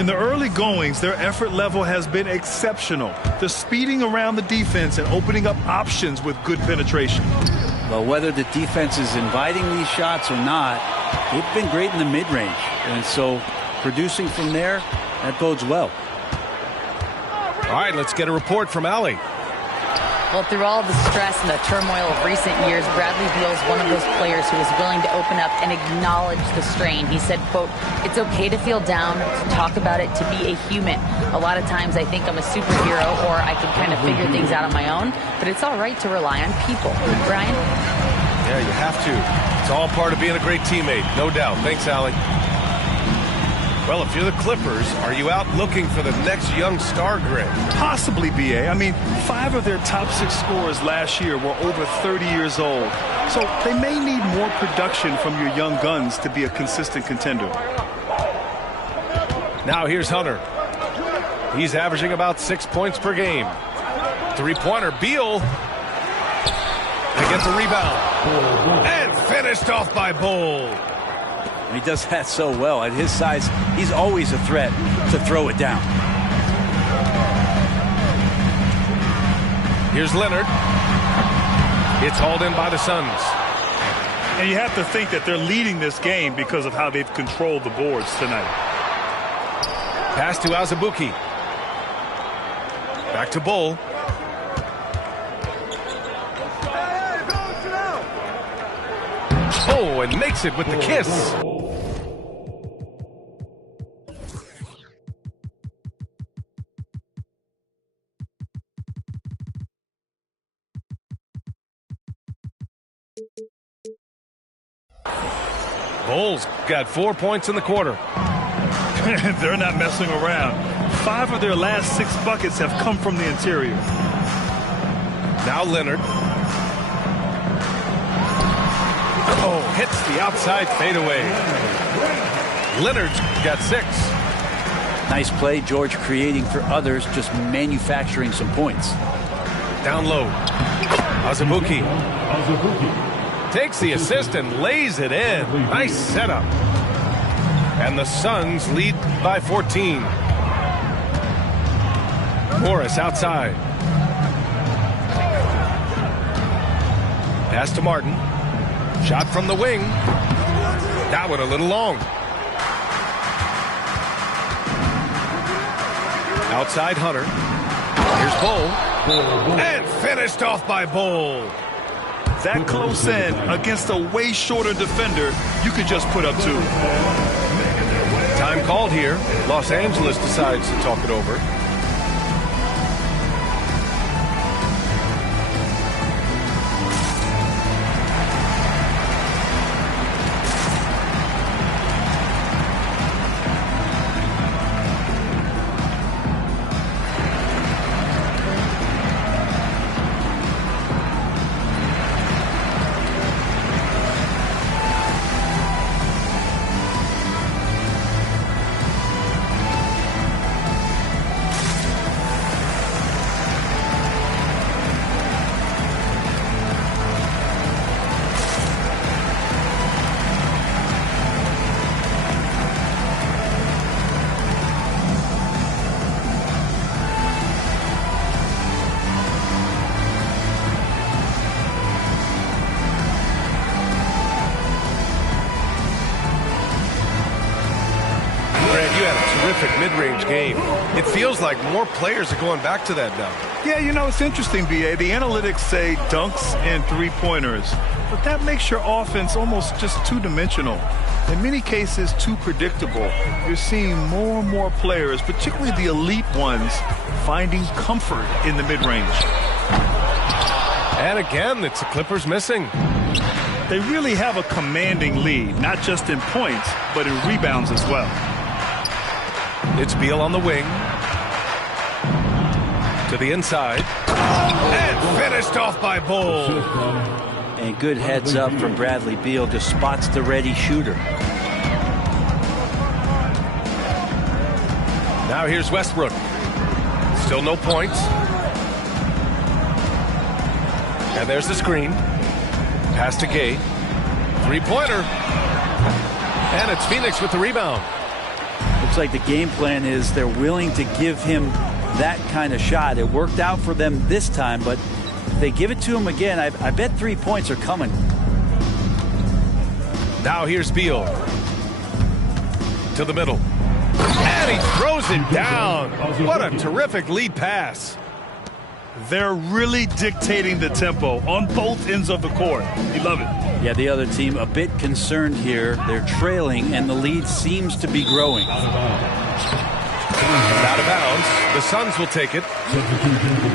In the early goings, their effort level has been exceptional. They're speeding around the defense and opening up options with good penetration. Well, whether the defense is inviting these shots or not, they've been great in the mid-range. And so producing from there, that bodes well. All right, let's get a report from Allie. Well, through all the stress and the turmoil of recent years, Bradley Beal is one of those players who is willing to open up and acknowledge the strain. He said, quote, "It's okay to feel down, to talk about it, to be a human. A lot of times I think I'm a superhero or I can kind of figure things out on my own, but it's all right to rely on people." Brian? Yeah, you have to. It's all part of being a great teammate, no doubt. Thanks, Allie. Well, if you're the Clippers, are you out looking for the next young star, Greg? Possibly, B.A. I mean, 5 of their top 6 scorers last year were over 30 years old. So they may need more production from your young guns to be a consistent contender. Now here's Hunter. He's averaging about 6 points per game. Three-pointer, Beal. They get the rebound. And finished off by Bull. He does that so well. At his size, he's always a threat to throw it down. Here's Leonard. It's hauled in by the Suns. And you have to think that they're leading this game because of how they've controlled the boards tonight. Pass to Azubuike. Back to Bull. Oh, and makes it with the kiss. Bulls got 4 points in the quarter. They're not messing around. 5 of their last 6 buckets have come from the interior. Now Leonard. Oh, hits the outside fadeaway. Leonard's got 6. Nice play, George, creating for others, just manufacturing some points. Down low. Azubuike. Takes the assist and lays it in. Nice setup. And the Suns lead by 14. Morris outside. Pass to Martin. Shot from the wing. That one a little long. Outside Hunter. Here's Bull. And finished off by Bull. That close in against a way shorter defender, you could just put up 2. Time called here. Los Angeles decides to talk it over. Mid-range game. It feels like more players are going back to that now. Yeah, you know, it's interesting, B.A. The analytics say dunks and three-pointers, but that makes your offense almost just two-dimensional. In many cases, too predictable. You're seeing more and more players, particularly the elite ones, finding comfort in the mid-range. And again, it's the Clippers missing. They really have a commanding lead, not just in points, but in rebounds as well. It's Beal on the wing. To the inside. And finished off by Bull. And good heads up from Bradley Beal. Just spots the ready shooter. Now here's Westbrook. Still no points. And there's the screen. Pass to Gay. Three-pointer. And it's Phoenix with the rebound. Looks like the game plan is they're willing to give him that kind of shot. It worked out for them this time, but if they give it to him again, I bet 3 points are coming. Now here's Beal. To the middle. And he throws it down. What a terrific lead pass. They're really dictating the tempo on both ends of the court. You love it. Yeah, the other team a bit concerned here. They're trailing, and the lead seems to be growing. Out of bounds. The Suns will take it.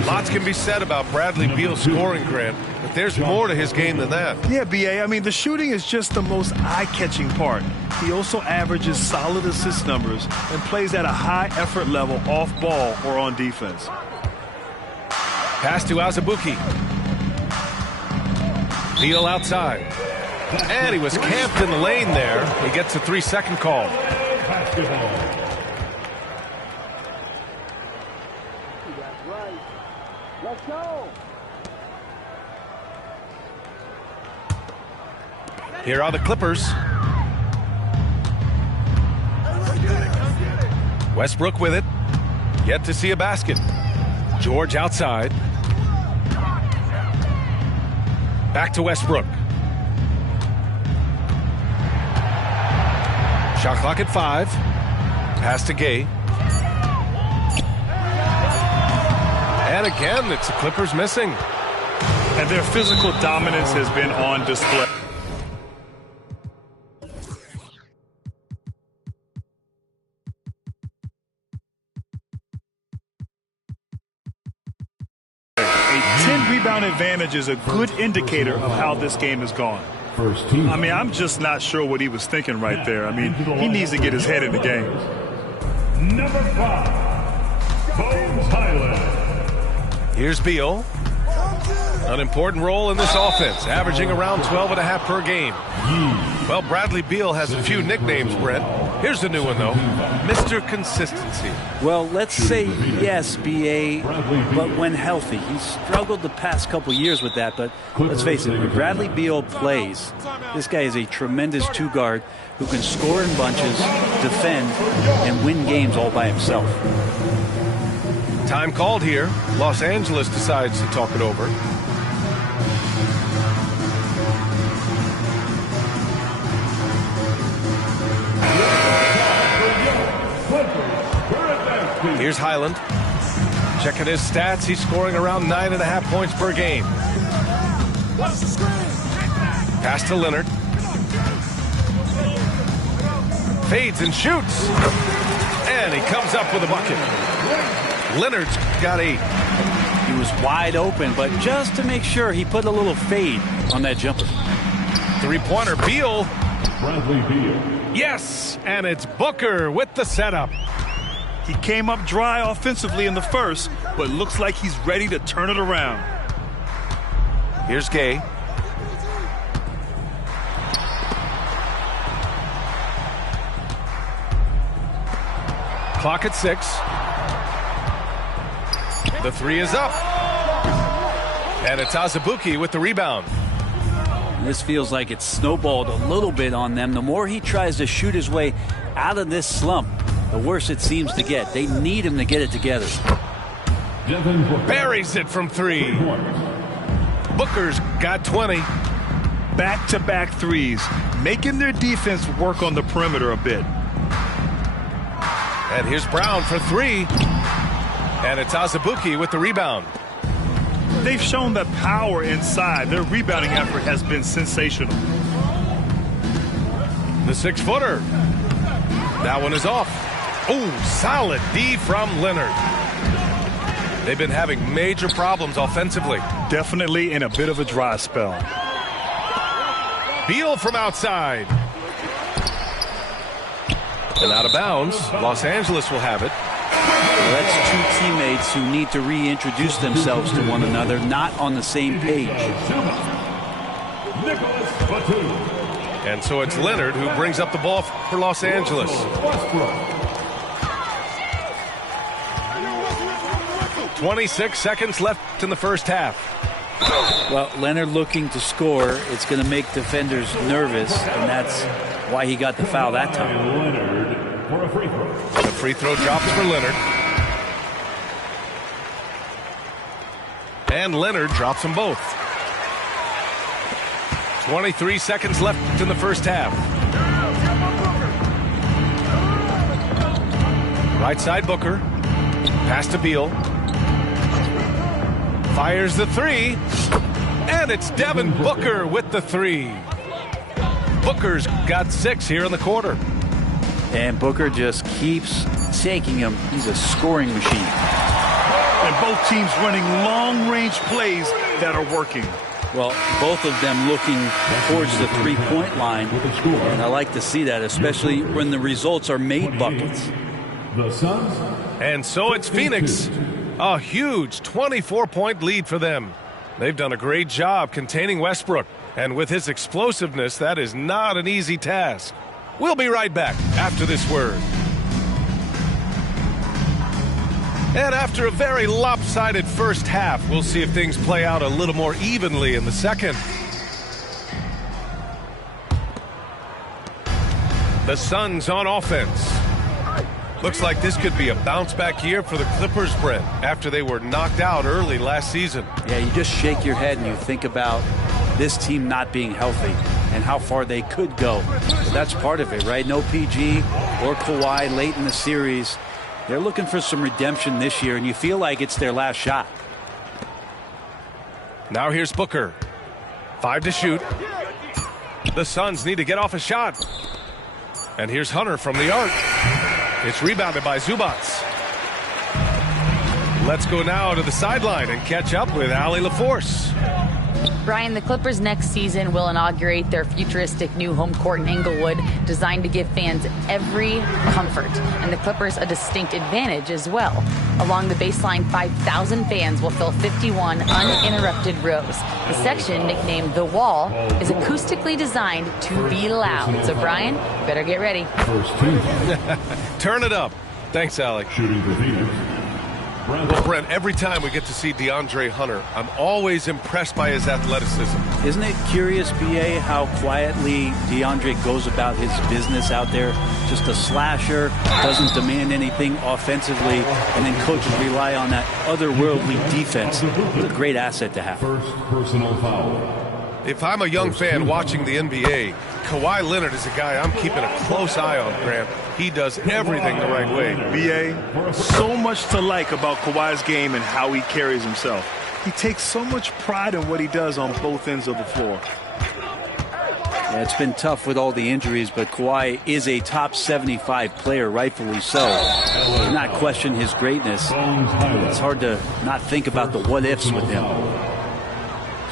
Lots can be said about Bradley Beal's scoring, Grant, but there's more to his game than that. Yeah, B.A., I mean, the shooting is just the most eye-catching part. He also averages solid assist numbers and plays at a high effort level off ball or on defense. Pass to Azubuike. Beal outside. And he was camped in the lane there. He gets a 3-second call. Let's go. Here are the Clippers. Westbrook with it. Yet to see a basket. George outside. Back to Westbrook. Shot clock at 5. Pass to Gay. And again, it's the Clippers missing. And their physical dominance has been on display. A 10-rebound advantage is a good indicator of how this game has gone. First team. I mean, I'm just not sure what he was thinking right there. I mean, he needs to get his head in the game. Number 5, Bones Highland. Here's Beal. An important role in this offense, averaging around 12.5 per game. Well, Bradley Beal has a few nicknames, Brent. Here's a new one, though. Mr. Consistency. Well, let's say yes, B.A., but when healthy. He's struggled the past couple years with that, but let's face it, when Bradley Beal plays, this guy is a tremendous two-guard who can score in bunches, defend, and win games all by himself. Time called here. Los Angeles decides to talk it over. Here's Highland. Checking his stats. He's scoring around 9.5 points per game. Pass to Leonard. Fades and shoots. And he comes up with a bucket. Leonard's got 8. He was wide open, but just to make sure, he put a little fade on that jumper. Three-pointer, Beal. Bradley Beal. Yes, and it's Booker with the setup. He came up dry offensively in the first, but looks like he's ready to turn it around. Here's Gay. Clock at 6. The 3 is up. And it's Azubuike with the rebound. This feels like it's snowballed a little bit on them. The more he tries to shoot his way out of this slump, the worse it seems to get. They need him to get it together. Buries it from 3. Booker's got 20. Back-to-back threes, making their defense work on the perimeter a bit. And here's Brown for 3. And it's Azubuike with the rebound. They've shown the power inside. Their rebounding effort has been sensational. The 6-footer. That one is off. Oh, solid D from Leonard. They've been having major problems offensively. Definitely in a bit of a dry spell. Beal from outside. And out of bounds. Los Angeles will have it. Well, that's two teammates who need to reintroduce themselves to one another, not on the same page. And so it's Leonard who brings up the ball for Los Angeles. 26 seconds left in the first half. Well, Leonard looking to score. It's going to make defenders nervous, and that's why he got the foul that time. Leonard for a free throw. The free throw drops for Leonard. And Leonard drops them both. 23 seconds left in the first half. Right side Booker. Pass to Beal. Fires the three. And it's Devin Booker with the three. Booker's got 6 here in the quarter. And Booker just keeps taking him. He's a scoring machine. And both teams running long-range plays that are working. Well, both of them looking towards the three-point line. And I like to see that, especially when the results are made buckets. The Suns. And so it's Phoenix. A huge 24-point lead for them. They've done a great job containing Westbrook. And with his explosiveness, that is not an easy task. We'll be right back after this word. And after a very lopsided first half, we'll see if things play out a little more evenly in the second. The Suns on offense. Looks like this could be a bounce-back year for the Clippers, Brent, after they were knocked out early last season. Yeah, you just shake your head and you think about this team not being healthy and how far they could go. But that's part of it, right? No PG or Kawhi late in the series. They're looking for some redemption this year, and you feel like it's their last shot. Now here's Booker. 5 to shoot. The Suns need to get off a shot. And here's Hunter from the arc. It's rebounded by Zubats. Let's go now to the sideline and catch up with Allie LaForce. Brian, the Clippers next season will inaugurate their futuristic new home court in Inglewood, designed to give fans every comfort, and the Clippers a distinct advantage as well. Along the baseline, 5,000 fans will fill 51 uninterrupted rows. The section, nicknamed The Wall, is acoustically designed to be loud. So, Brian, you better get ready. First team. Turn it up. Thanks, Alec. Shooting for Phoenix. Well, Brent, every time we get to see DeAndre Hunter, I'm always impressed by his athleticism. Isn't it curious, B.A., how quietly DeAndre goes about his business out there? Just a slasher, doesn't demand anything offensively, and then coaches rely on that otherworldly defense. It's a great asset to have. First personal foul. If I'm a young fan watching the NBA, Kawhi Leonard is a guy I'm keeping a close eye on, Grant. He does everything the right way. B.A., so much to like about Kawhi's game and how he carries himself. He takes so much pride in what he does on both ends of the floor. Yeah, it's been tough with all the injuries, but Kawhi is a top 75 player, rightfully so. Do not question his greatness. It's hard to not think about the what-ifs with him.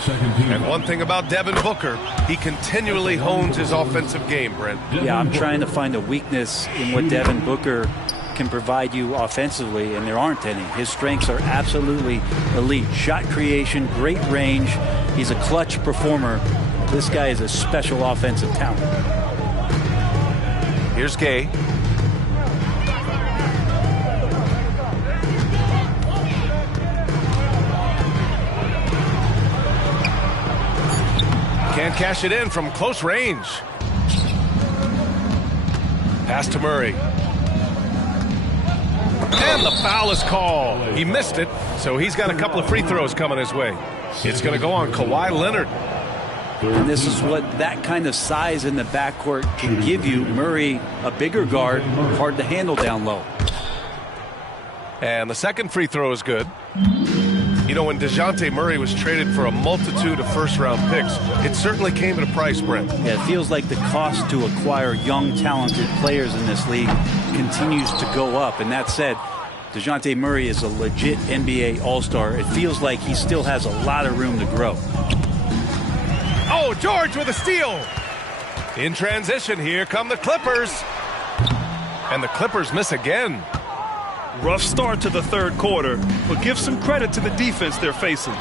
And one thing about Devin Booker, he continually hones his offensive game, Brent. Yeah, I'm trying to find a weakness in what Devin Booker can provide you offensively, and there aren't any. His strengths are absolutely elite. Shot creation, great range. He's a clutch performer. This guy is a special offensive talent. Here's Gay. Can't cash it in from close range. Pass to Murray. And the foul is called. He missed it, so he's got a couple of free throws coming his way. It's going to go on Kawhi Leonard. And this is what that kind of size in the backcourt can give you. Murray, a bigger guard, hard to handle down low. And the second free throw is good. You know, when DeJounte Murray was traded for a multitude of first-round picks, it certainly came at a price, Brent. Yeah, it feels like the cost to acquire young, talented players in this league continues to go up. And that said, DeJounte Murray is a legit NBA All-Star. It feels like he still has a lot of room to grow. Oh, George with a steal. In transition, here come the Clippers. And the Clippers miss again. Rough start to the third quarter, but give some credit to the defense they're facing.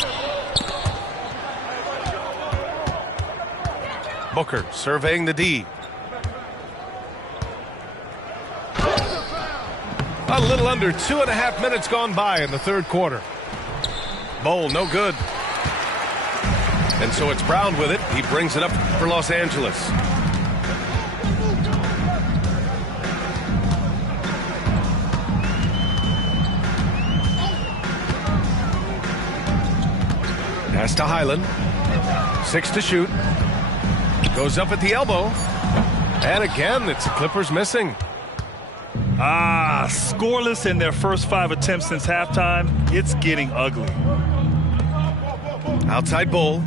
Booker surveying the D. A little under 2.5 minutes gone by in the third quarter. Bowl, no good. And so it's Brown with it. He brings it up for Los Angeles. Pass to Highland. 6 to shoot. Goes up at the elbow. And again, it's the Clippers missing. Scoreless in their first 5 attempts since halftime. It's getting ugly. Outside Bull.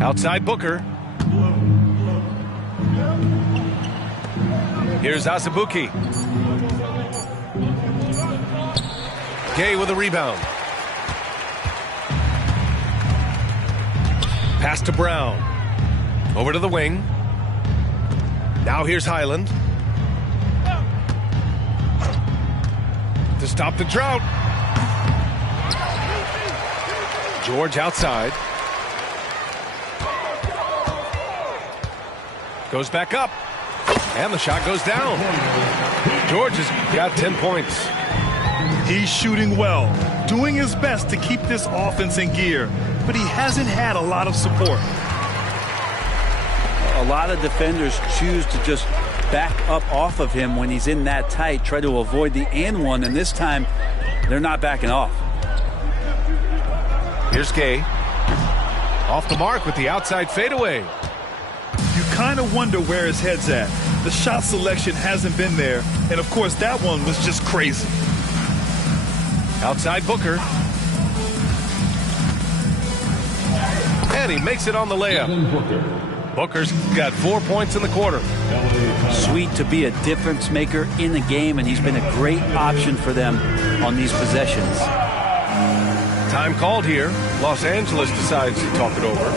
Outside Booker. Here's Azubuike. Gay with a rebound. Pass to Brown. Over to the wing. Now here's Highland. To stop the drought. George outside. Goes back up. And the shot goes down. George has got 10 points. He's shooting well, doing his best to keep this offense in gear, but he hasn't had a lot of support. A lot of defenders choose to just back up off of him when he's in that tight, try to avoid the and one, and this time they're not backing off. Here's Gay. Off the mark with the outside fadeaway. You kind of wonder where his head's at. The shot selection hasn't been there, and of course that one was just crazy. Outside Booker. And he makes it on the layup. Booker's got 4 points in the quarter. Sweet to be a difference maker in the game, and he's been a great option for them on these possessions. Time called here. Los Angeles decides to talk it over.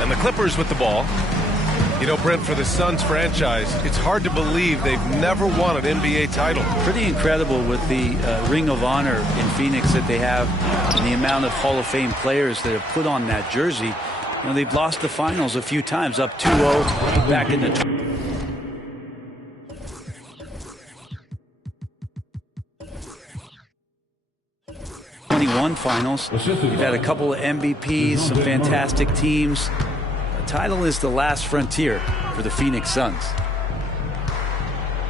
And the Clippers with the ball. You know, Brent, for the Suns franchise, it's hard to believe they've never won an NBA title. Pretty incredible with the Ring of Honor in Phoenix that they have and the amount of Hall of Fame players that have put on that jersey. You know, they've lost the finals a few times, up 2-0 back in the 21 finals. You've had a couple of MVPs, some fantastic teams. The title is the last frontier for the Phoenix Suns.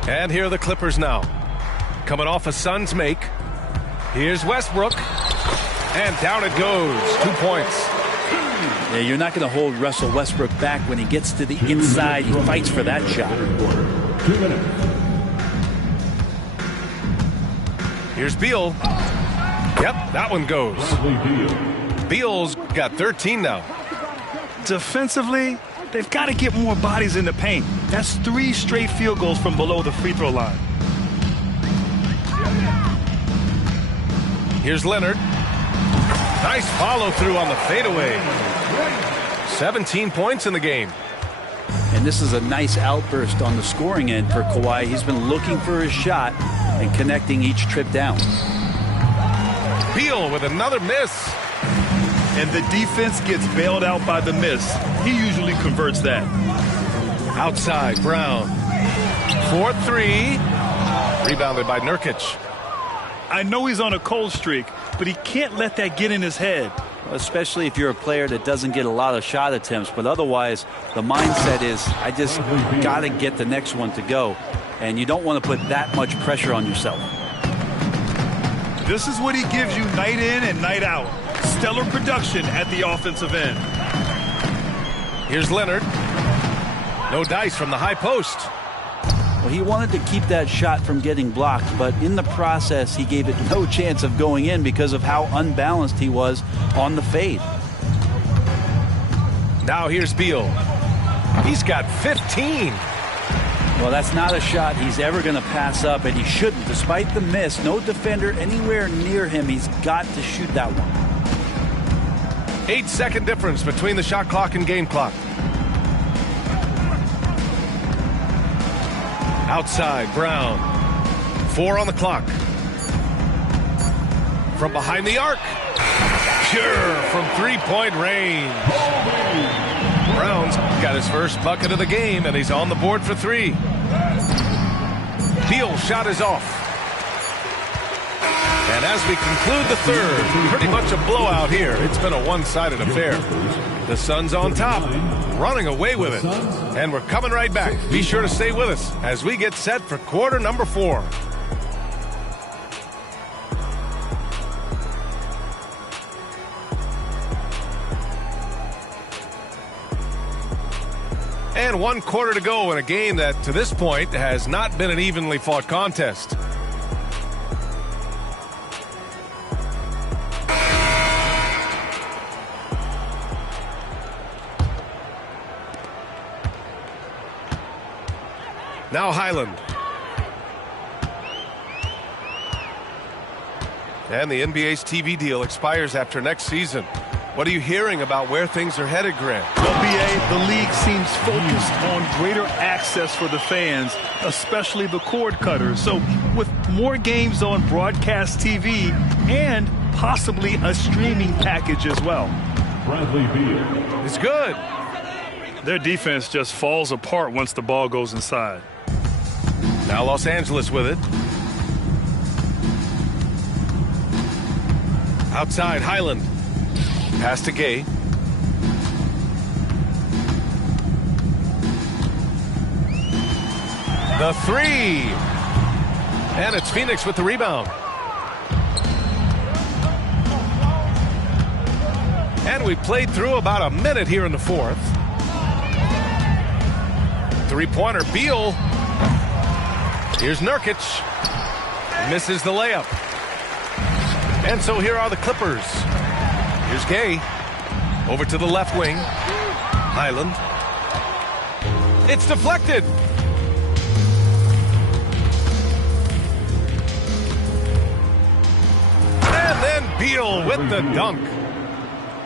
And here are the Clippers now. Coming off a Suns make. Here's Westbrook. And down it goes. 2 points. Yeah, you're not going to hold Russell Westbrook back when he gets to the inside. He fights for that shot. 2 minutes. Here's Beal. Yep, that one goes. Beal's got 13 now. Defensively, they've got to get more bodies in the paint. That's 3 straight field goals from below the free throw line. Here's Leonard. Nice follow through on the fadeaway. 17 points in the game. And this is a nice outburst on the scoring end for Kawhi. He's been looking for his shot and connecting each trip down. Beal with another miss. And the defense gets bailed out by the miss. He usually converts that. Outside, Brown. 4-3. Rebounded by Nurkic. I know he's on a cold streak, but he can't let that get in his head. Especially if you're a player that doesn't get a lot of shot attempts. But otherwise, the mindset is, I just got to get the next one to go. And you don't want to put that much pressure on yourself. This is what he gives you night in and night out. Stellar production at the offensive end. Here's Leonard. No dice from the high post. Well, he wanted to keep that shot from getting blocked, but in the process, he gave it no chance of going in because of how unbalanced he was on the fade. Now here's Beal. He's got 15. Well, that's not a shot he's ever going to pass up, and he shouldn't. Despite the miss, no defender anywhere near him. He's got to shoot that one. 8-second difference between the shot clock and game clock. Outside, Brown. 4 on the clock. From behind the arc. Pure from three-point range. Brown's got his first bucket of the game, and he's on the board for 3. Beal's shot is off. And as we conclude the third, pretty much a blowout here. It's been a one-sided affair. The Suns on top, running away with it. And we're coming right back. Be sure to stay with us as we get set for quarter number 4. And 1 quarter to go in a game that, to this point, has not been an evenly fought contest. Now Highland. And the NBA's TV deal expires after next season. What are you hearing about where things are headed, Grant? Well, BA, the league seems focused on greater access for the fans, especially the cord cutters. So with more games on broadcast TV and possibly a streaming package as well. Bradley Beal. It's good. Their defense just falls apart once the ball goes inside. Now Los Angeles with it. Outside, Highland. Pass to Gay. The 3. And it's Phoenix with the rebound. And we played through about a minute here in the 4th. 3-pointer, Beal. Here's Nurkic. Misses the layup. And so here are the Clippers. Here's Gay. Over to the left wing. Highland. It's deflected. And then Beal with the dunk.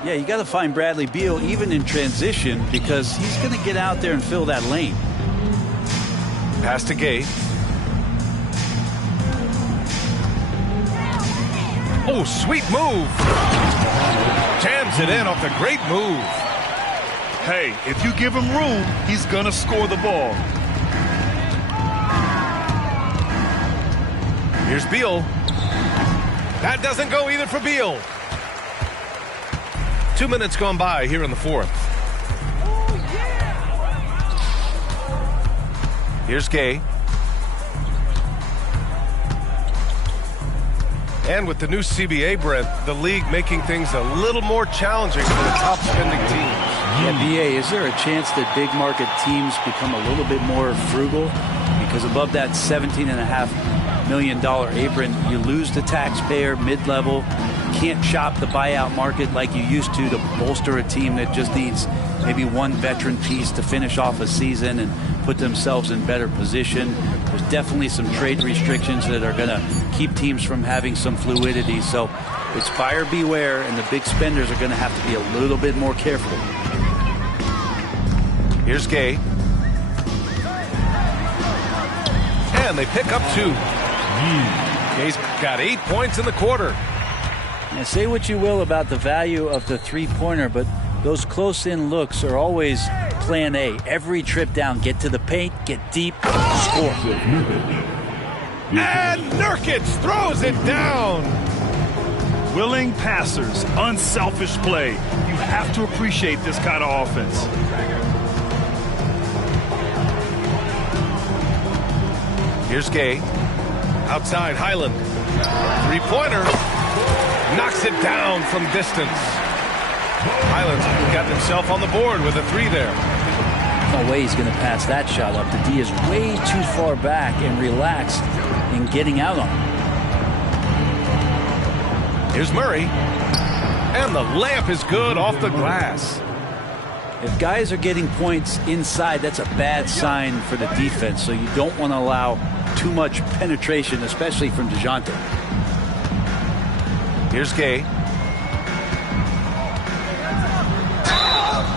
Yeah, you got to find Bradley Beal even in transition because he's going to get out there and fill that lane. Pass to Gay. Oh, sweet move. Jams it in off the great move. Hey, if you give him room, he's going to score the ball. Here's Beal. That doesn't go either for Beal. 2 minutes gone by here in the 4th. Here's Gay. And with the new CBA, Brent, the league making things a little more challenging for the top spending teams. Yeah, BA, is there a chance that big market teams become a little bit more frugal? Because above that $17.5 million apron, you lose the taxpayer mid-level. Can't shop the buyout market like you used to bolster a team that just needs maybe one veteran piece to finish off a season and put themselves in better position. There's definitely some trade restrictions that are going to keep teams from having some fluidity. So it's buyer beware, and the big spenders are going to have to be a little bit more careful. Here's Gay. And they pick up 2. Gay's got 8 points in the quarter. Now, say what you will about the value of the three-pointer, but those close-in looks are always plan A. Every trip down, get to the paint, get deep, score. And Nurkic throws it down. Willing passers, unselfish play. You have to appreciate this kind of offense. Here's Gay. Outside, Highland. 3-pointer. Knocks it down from distance. Highland's got himself on the board with a 3 there. No way he's going to pass that shot up. The D is way too far back and relaxed in getting out on him. Here's Murray. And the layup is good off the glass. If guys are getting points inside, that's a bad sign for the defense. So you don't want to allow too much penetration, especially from DeJounte. Here's Gay.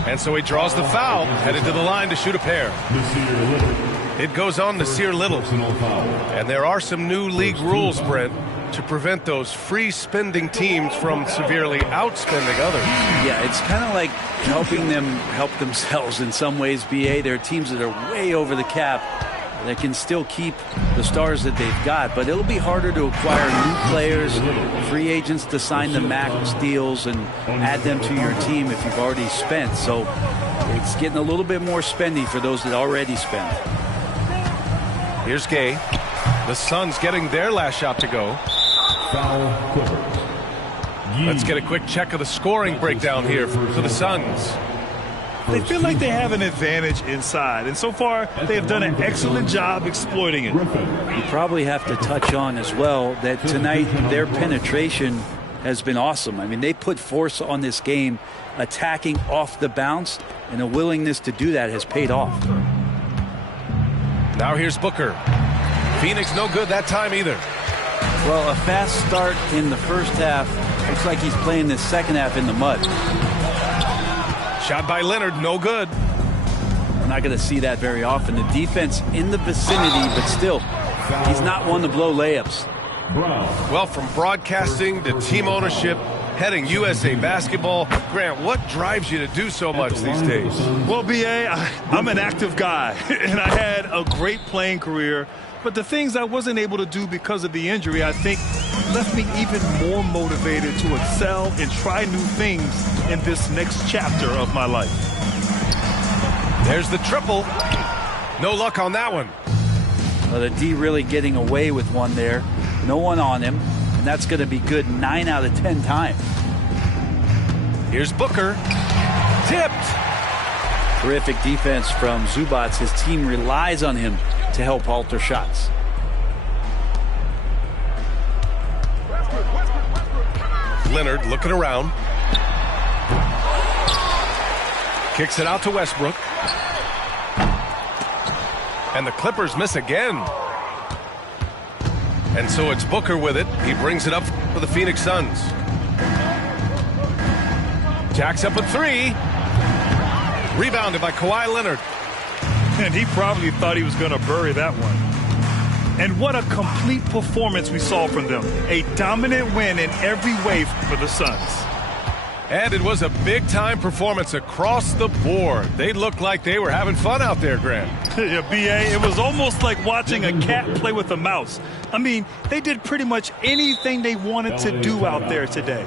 And so he draws the foul, headed to the line to shoot a pair. It goes on to Nasir Little. And there are some new league rules, Brent, to prevent those free spending teams from severely outspending others. Yeah, it's kind of like helping them help themselves in some ways, BA. There are teams that are way over the cap They can still keep the stars that they've got, but it'll be harder to acquire new players, free agents to sign the max deals and add them to your team if you've already spent. So it's getting a little bit more spendy for those that already spent. Here's Gay. The Suns getting their last shot to go. Foul Clippers. Let's get a quick check of the scoring breakdown here for the Suns. They feel like they have an advantage inside, and so far they have done an excellent job exploiting it. You probably have to touch on as well that tonight their penetration has been awesome. I mean, they put force on this game, attacking off the bounce, and a willingness to do that has paid off. Now here's Booker. Phoenix no good that time either. Well, a fast start in the first half. Looks like he's playing this second half in the mud. Shot by Leonard, no good. We're not going to see that very often. The defense in the vicinity, but still, he's not one to blow layups. Well, from broadcasting to team ownership, heading USA Basketball, Grant, what drives you to do so much these days? Well, B.A., I'm an active guy, and I had a great playing career. But the things I wasn't able to do because of the injury, I think, left me even more motivated to excel and try new things in this next chapter of my life. There's the triple. No luck on that one. Well, the D really getting away with one there. No one on him, and that's going to be good 9 out of 10 times. Here's Booker. Tipped. Terrific defense from Zubac. His team relies on him to help alter shots. Leonard looking around. Kicks it out to Westbrook. And the Clippers miss again. And so it's Booker with it. He brings it up for the Phoenix Suns. Jacks up a three. Rebounded by Kawhi Leonard. And he probably thought he was going to bury that one. And what a complete performance we saw from them. A dominant win in every way for the Suns. And it was a big-time performance across the board. They looked like they were having fun out there, Grant. Yeah, B.A., it was almost like watching a cat play with a mouse. I mean, they did pretty much anything they wanted to do out there today.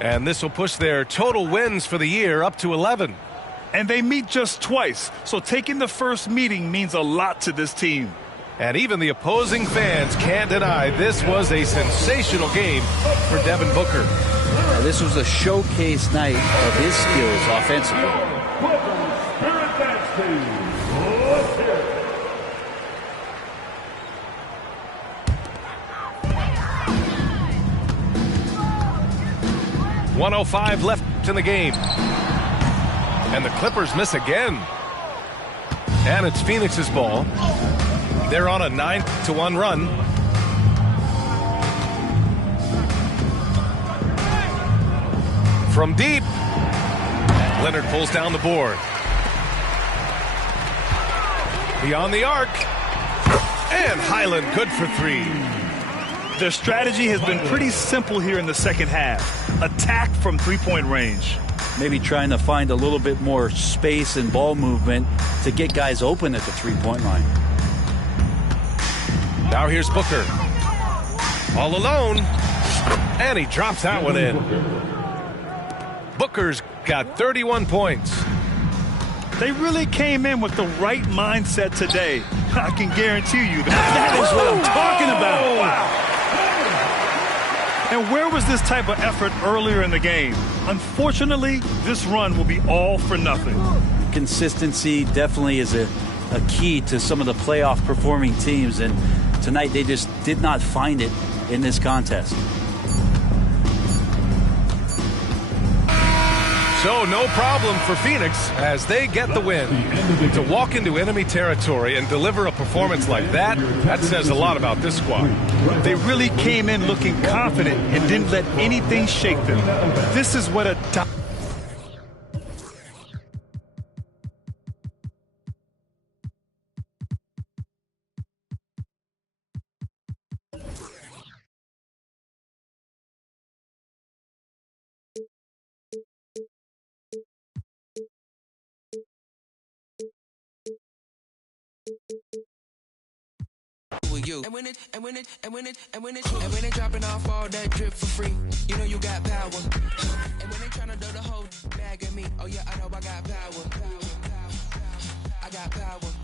And this will push their total wins for the year up to 11. And they meet just twice, so taking the first meeting means a lot to this team. And even the opposing fans can't deny this was a sensational game for Devin Booker. This was a showcase night of his skills offensively. .105 left in the game. And the Clippers miss again. And it's Phoenix's ball. They're on a 9-1 run. From deep, Leonard pulls down the board. Beyond the arc. And Highland good for three. Their strategy has been pretty simple here in the second half. Attack from three-point range. Maybe trying to find a little bit more space and ball movement to get guys open at the three-point line. Now here's Booker. All alone. And he drops that one in. Booker's got 31 points. They really came in with the right mindset today. I can guarantee you that is what I'm talking about. Wow. And where was this type of effort earlier in the game? Unfortunately, this run will be all for nothing. Consistency definitely is a key to some of the playoff performing teams, and tonight they just did not find it in this contest. So no problem for Phoenix as they get the win. To walk into enemy territory and deliver a performance like that says a lot about this squad. They really came in looking confident and didn't let anything shake them. This is what a you. And when they dropping off all that drip for free, you know you got power. And when they tryna do the whole bag at me, oh yeah, I know I got power. I got power.